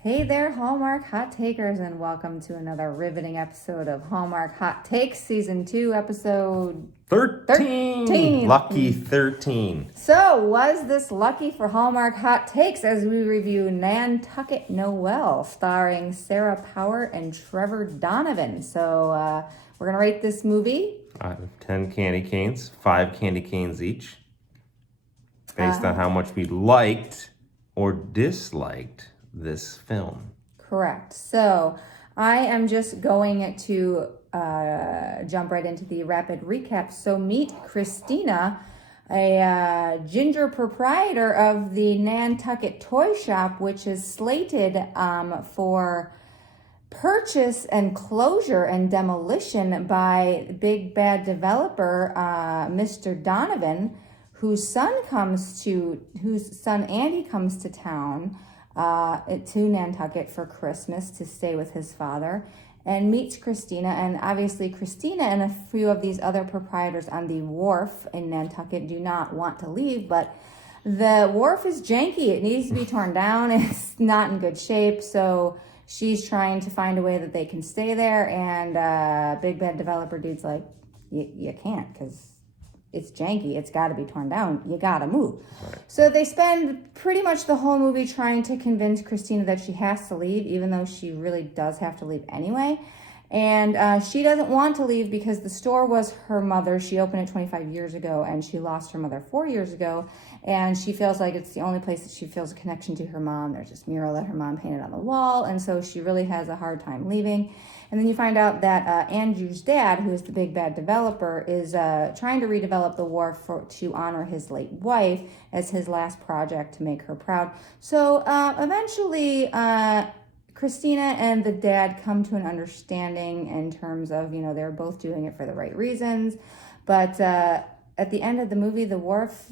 Hey there, Hallmark Hot Takers, and welcome to another riveting episode of Hallmark Hot Takes, Season 2, Episode 13. Lucky 13. So, was this lucky for Hallmark Hot Takes as we review Nantucket Noel, starring Sarah Power and Trevor Donovan? So, we're going to rate this movie. 10 candy canes, 5 candy canes each, based on how much we liked or disliked this film. Correct. So, I am just going to jump right into the rapid recap. So, meet Christina, a ginger proprietor of the Nantucket Toy Shop, which is slated for purchase and closure and demolition by big bad developer Mr. Donovan, whose son Andy comes to town to Nantucket for Christmas to stay with his father, and meets Christina. And obviously Christina and a few of these other proprietors on the wharf in Nantucket do not want to leave, but the wharf is janky. It needs to be torn down. It's not in good shape, so she's trying to find a way that they can stay there, and big bad developer dude's like, you can't, because it's janky, it's got to be torn down, you got to move. Right. So they spend pretty much the whole movie trying to convince Christina that she has to leave, even though she really does have to leave anyway. And she doesn't want to leave because the store was her mother. She opened it 25 years ago, and she lost her mother 4 years ago. And she feels like it's the only place that she feels a connection to her mom. There's this mural that her mom painted on the wall, and so she really has a hard time leaving. And then you find out that Andrew's dad, who is the big bad developer, is trying to redevelop the wharf to honor his late wife as his last project to make her proud. So eventually, Christina and the dad come to an understanding in terms of, they're both doing it for the right reasons. But at the end of the movie, the wharf,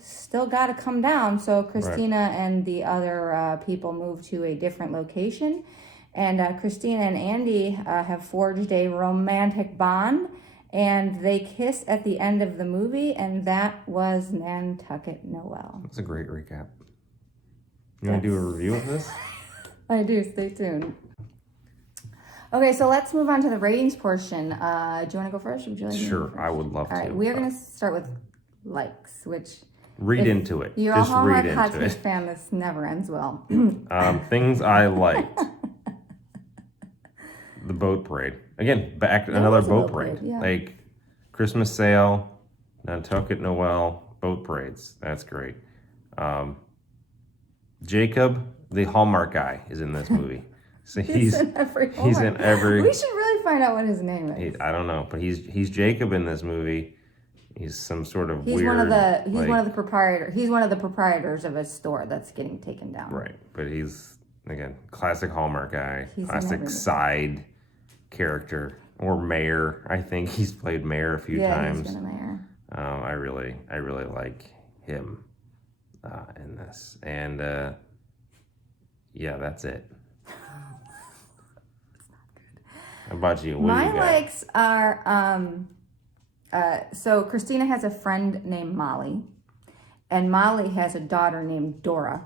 still got to come down. So Christina and the other people move to a different location. And Christina and Andy have forged a romantic bond, and they kiss at the end of the movie, and that was Nantucket Noel. That's a great recap. You want to do a review of this? I do. Stay tuned. Okay, so let's move on to the ratings portion. Do you want to go first? Or would you like Sure, me to go first? I would love to. All right, we are going to start with likes, which... Read into it. You're Just a Hallmark read Hot into Takes it. fan. This never ends well. Things I liked. The boat parade. Again, another boat parade. Yeah. Like Christmas sale, Nantucket Noel, boat parades. That's great. Jacob, the Hallmark guy, is in this movie. So he's in every Hallmark. He's in every. We should really find out what his name is. I don't know, but he's Jacob in this movie. He's some sort of weird. One of the proprietors. He's one of the proprietors of a store that's getting taken down. Right, but he's again classic Hallmark guy, He's classic side character or mayor. I think he's played mayor a few times. He's been a mayor. I really like him in this, and that's it. How about you? My likes are so Christina has a friend named Molly, and Molly has a daughter named Dora,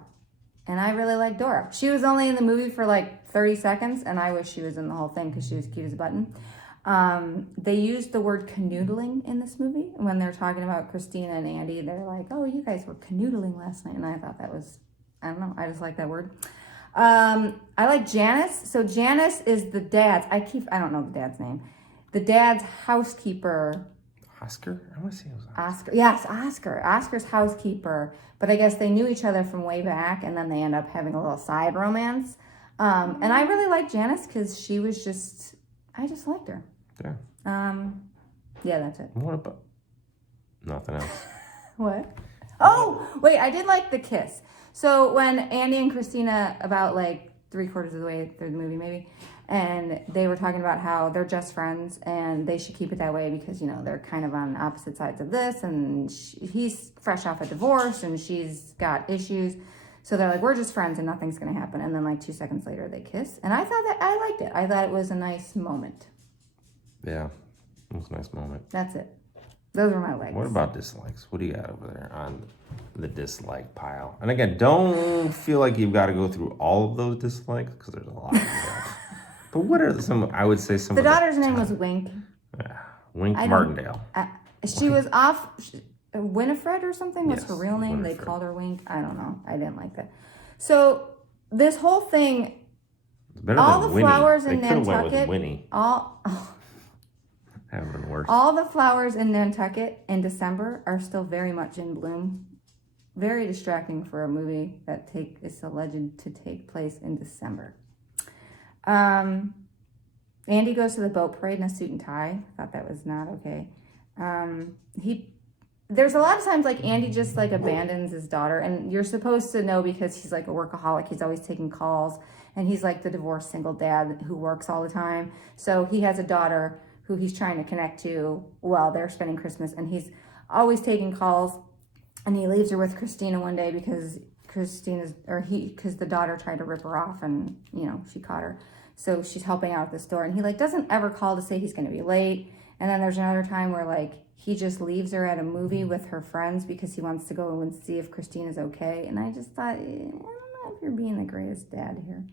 and I really like Dora. She was only in the movie for like 30 seconds, and I wish she was in the whole thing because she was cute as a button. They used the word canoodling in this movie when they're talking about Christina and Andy. They're like, "Oh, you guys were canoodling last night," and I thought that was, I don't know, I just like that word. I like Janice. So Janice is the dad's. I don't know the dad's name. The dad's housekeeper. Oscar? I want to say it was Oscar. Yes, Oscar. Oscar's housekeeper. But I guess they knew each other from way back, and then they end up having a little side romance. And I really like Janice because she was just, I just liked her. Yeah. Yeah, that's it. What about nothing else? What? Oh, wait, I did like the kiss. So when Andy and Christina, about like 3/4 of the way through the movie maybe, and they were talking about how they're just friends and they should keep it that way because, they're kind of on opposite sides of this, and he's fresh off a divorce and she's got issues. So they're like, we're just friends and nothing's going to happen. And then like 2 seconds later they kiss. And I thought that I liked it. I thought it was a nice moment. Yeah, it was a nice moment. That's it. Those are my likes. What about dislikes? What do you got over there on the dislike pile? And again, don't feel like you've got to go through all of those dislikes because there's a lot of them. But what are some, I would say some the of the daughter's name was Wink. Yeah, Wink Martindale. She was off, Winifred or something was Yes, her real name. Winifred. They called her Wink. I don't know. I didn't like that. So this whole thing, Better all than the Winnie. flowers They in could have went with Nantucket, Winnie. all That would have been worse. all the flowers in Nantucket in December are still very much in bloom. Very distracting for a movie that is alleged to take place in December. Andy goes to the boat parade in a suit and tie. Thought that was not okay. There's a lot of times like Andy just like abandons his daughter, and you're supposed to know because he's like a workaholic. He's always taking calls, and he's like the divorced single dad who works all the time. So he has a daughter who he's trying to connect to while they're spending Christmas, and he's always taking calls. And he leaves her with Christina one day because the daughter tried to rip her off, and she caught her. So she's helping out at the store, and he like doesn't ever call to say he's going to be late. And then there's another time where like he just leaves her at a movie with her friends because he wants to go and see if Christina's okay. And I just thought, I don't know if you're being the greatest dad here.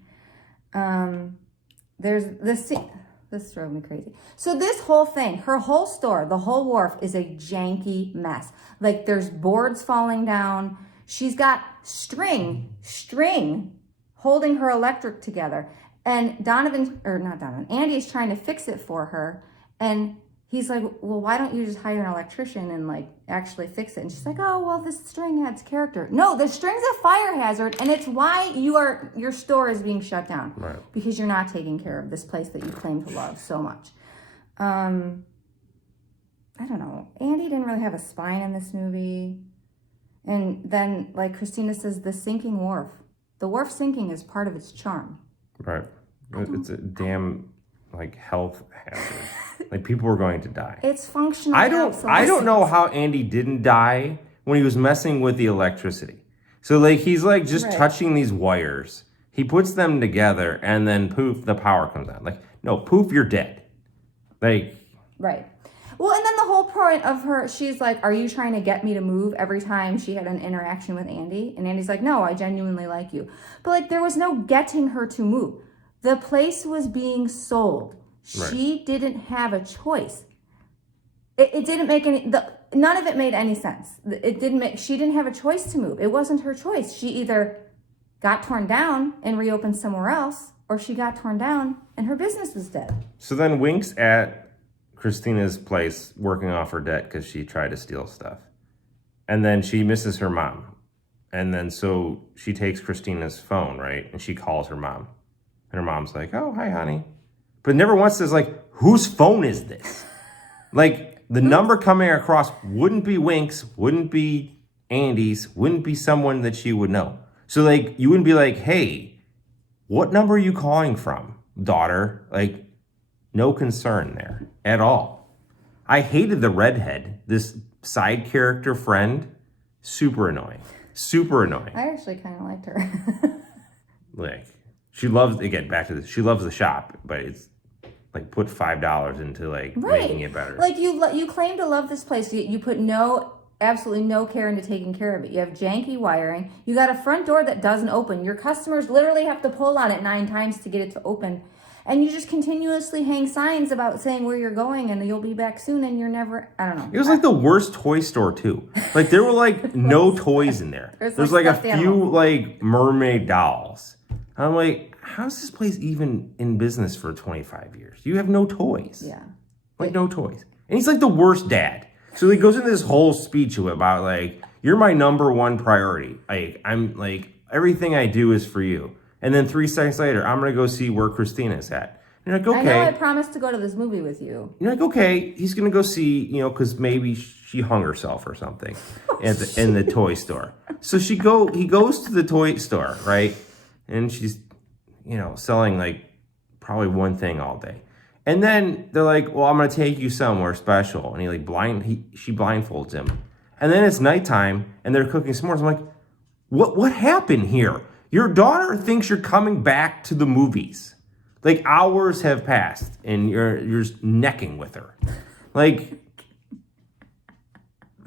There's this scene. This drove me crazy. So this whole thing, her whole store, the whole wharf is a janky mess. Like there's boards falling down. She's got string holding her electric together. And Andy is trying to fix it for her. And he's like, well, why don't you just hire an electrician and like actually fix it? And she's like, oh, well, this string adds character. No, the string's a fire hazard, and it's why your store is being shut down. Right. Because you're not taking care of this place that you claim to love so much. I don't know. Andy didn't really have a spine in this movie. And then like Christina says, the sinking wharf. The wharf sinking is part of its charm. Right. It's a damn like health hazard. Like people were going to die. It's functional. I don't know how Andy didn't die when he was messing with the electricity. So like he's like just touching these wires. He puts them together and then poof, the power comes on. Like, no, poof, you're dead. Like right. Well, and then the whole point of her, she's like, are you trying to get me to move every time she had an interaction with Andy? And Andy's like, no, I genuinely like you. But like there was no getting her to move. The place was being sold. Right. She didn't have a choice. It didn't make none of it made any sense. She didn't have a choice to move. It wasn't her choice. She either got torn down and reopened somewhere else, or she got torn down and her business was dead. So then Wink's at Christina's place working off her debt because she tried to steal stuff. And then she misses her mom. And then so she takes Christina's phone, right? And she calls her mom. And her mom's like, oh, hi, honey. But never once says, like, whose phone is this? Like, the number coming across wouldn't be Wink's, wouldn't be Andy's, wouldn't be someone that she would know. So, like, you wouldn't be like, hey, what number are you calling from, daughter? Like, no concern there at all. I hated the redhead, this side character friend. Super annoying. Super annoying. I actually kind of liked her. Like, she loves, again, back to this, she loves the shop, but it's like put $5 into like making it better. Like you claim to love this place. You put absolutely no care into taking care of it. You have janky wiring. You got a front door that doesn't open. Your customers literally have to pull on it 9 times to get it to open. And you just continuously hang signs about saying where you're going and you'll be back soon, and you're never, I don't know. It was like the worst toy store too. Like there were like no toys in there. There's like a few like mermaid dolls. I'm like, how's this place even in business for 25 years? You have no toys. Yeah. Like no toys. And he's like the worst dad. So he goes into this whole speech about like, you're my number one priority. Like I'm like, everything I do is for you. And then 3 seconds later, I'm going to go see where Christina's at. And you're like, okay. I know I promised to go to this movie with you. You're like, okay, he's going to go see, because maybe she hung herself or something in the toy store. So he goes to the toy store, right? And she's, selling like probably one thing all day. And then they're like, well, I'm going to take you somewhere special. And she blindfolds him. And then it's nighttime and they're cooking s'mores. I'm like, what happened here? Your daughter thinks you're coming back to the movies. Like hours have passed and you're just necking with her. Like,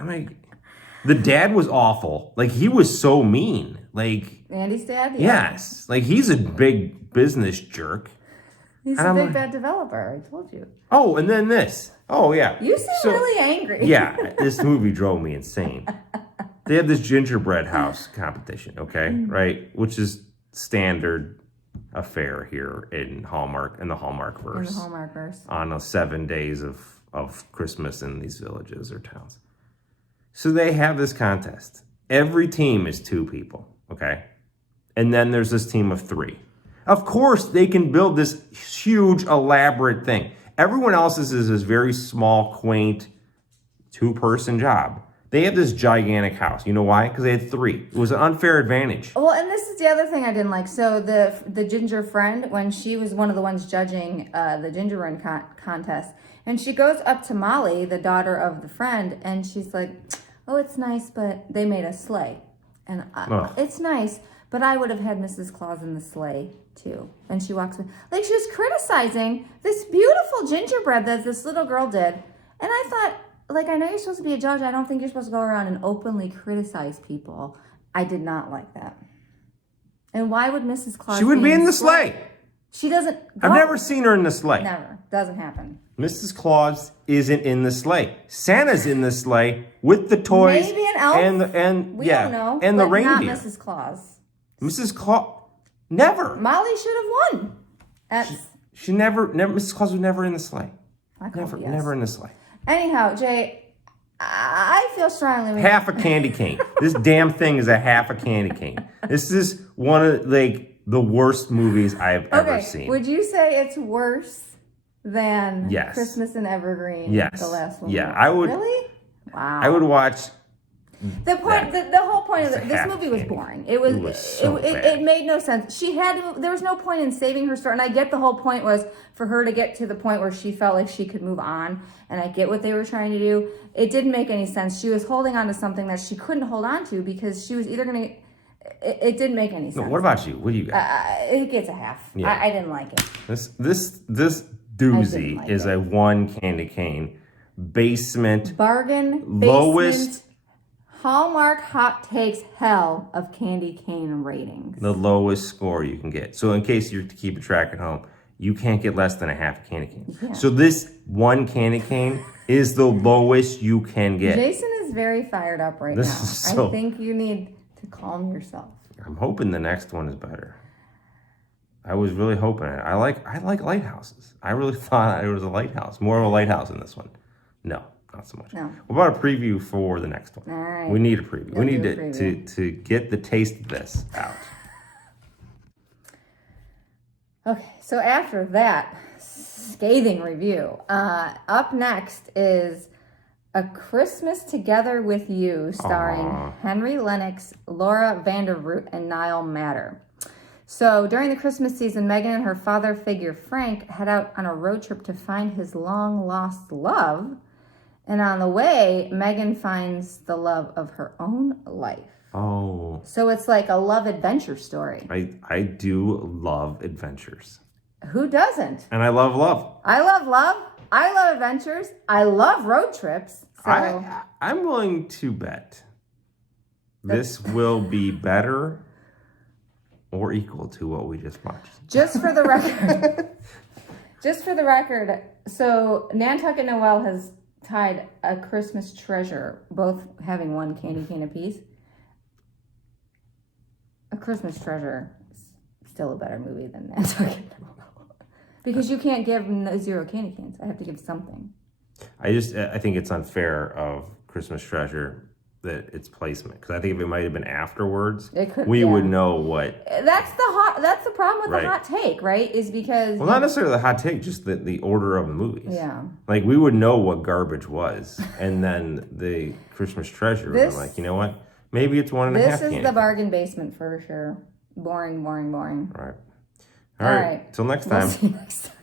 I'm like, the dad was awful. Like, he was so mean. Like, Andy's dad? yes. Like, he's a big business jerk. He's a big bad developer. I told you. Oh, and then this. Oh, yeah. You seem really angry. Yeah, this movie drove me insane. They have this gingerbread house competition, okay? Right? Which is standard affair here in the Hallmark verse. In the Hallmark verse. On the 7 days of Christmas in these villages or towns. So they have this contest. Every team is 2 people, okay? And then there's this team of 3. Of course, they can build this huge, elaborate thing. Everyone else's is this very small, quaint, 2-person job. They have this gigantic house. You know why? Because they had 3. It was an unfair advantage. Well, and this is the other thing I didn't like. So the ginger friend, when she was one of the ones judging the ginger run contest, and she goes up to Molly, the daughter of the friend, and she's like, oh, it's nice, but they made a sleigh. And it's nice, but I would have had Mrs. Claus in the sleigh, too. And she walks in. Like, she was criticizing this beautiful gingerbread that this little girl did. And I thought, like, I know you're supposed to be a judge. I don't think you're supposed to go around and openly criticize people. I did not like that. And why would Mrs. Claus She would be in the sleigh. She doesn't go. I've never seen her in the sleigh. Never. Doesn't happen. Mrs. Claus isn't in the sleigh. Santa's in the sleigh with the toys. Maybe an elf. And We don't know. And the but reindeer. Not Mrs. Claus. Mrs. Claus, never. Molly should have won. She never. Mrs. Claus was never in the sleigh. Never in the sleigh. Anyhow, Jay, I feel strongly. Half a candy cane. This damn thing is a half a candy cane. This is one of the worst movies I've ever seen. Would you say it's worse than Yes. Christmas in Evergreen? Yes. The last one. Yeah, I would. Really? Wow. I would watch. The point, the whole point of this movie was boring. It made no sense. There was no point in saving her story, and I get the whole point was for her to get to the point where she felt like she could move on, and I get what they were trying to do. It didn't make any sense. She was holding on to something that she couldn't hold on to because she was either going to. It didn't make any sense. No, what about you? What do you got? It gets a half. Yeah. I didn't like it. This doozy is a 1 candy cane basement lowest. Hallmark Hot Takes hell of candy cane ratings. The lowest score you can get. So in case you're to keep a track at home, you can't get less than a half a candy cane. Yeah. So this 1 candy cane is the lowest you can get. Jason is very fired up right now. I think you need to calm yourself. I'm hoping the next one is better. I was really hoping it. I like lighthouses. I really thought it was a lighthouse. More of a lighthouse in this one. No. Not so much. No. What about a preview for the next one? All right. We need a preview. We need to get the taste of this out. Okay, so after that scathing review, up next is A Christmas Together with You, starring Henry Lennox, Laura Vandervoort, and Niall Matter. So during the Christmas season, Megan and her father figure Frank head out on a road trip to find his long-lost love. And on the way, Megan finds the love of her own life. Oh. So it's like a love adventure story. I do love adventures. Who doesn't? And I love love. I love love. I love adventures. I love road trips. So I'm willing to bet this will be better or equal to what we just watched. Just for the record, so Nantucket Noel has tied A Christmas Treasure, both having 1 candy cane apiece. A Christmas Treasure is still a better movie than Nantucket Noel. Because you can't give 0 candy canes. I have to give something. I think it's unfair of Christmas Treasure that its placement, because I think if it might have been afterwards, we would know what. That's the problem with the hot take, right? Is because not necessarily the hot take, just the order of the movies. Yeah, like we would know what garbage was, and then the Christmas Treasure would be like, you know what? Maybe it's 1.5. This is the bargain basement for sure. Boring. All right. Till next time. We'll see you next time.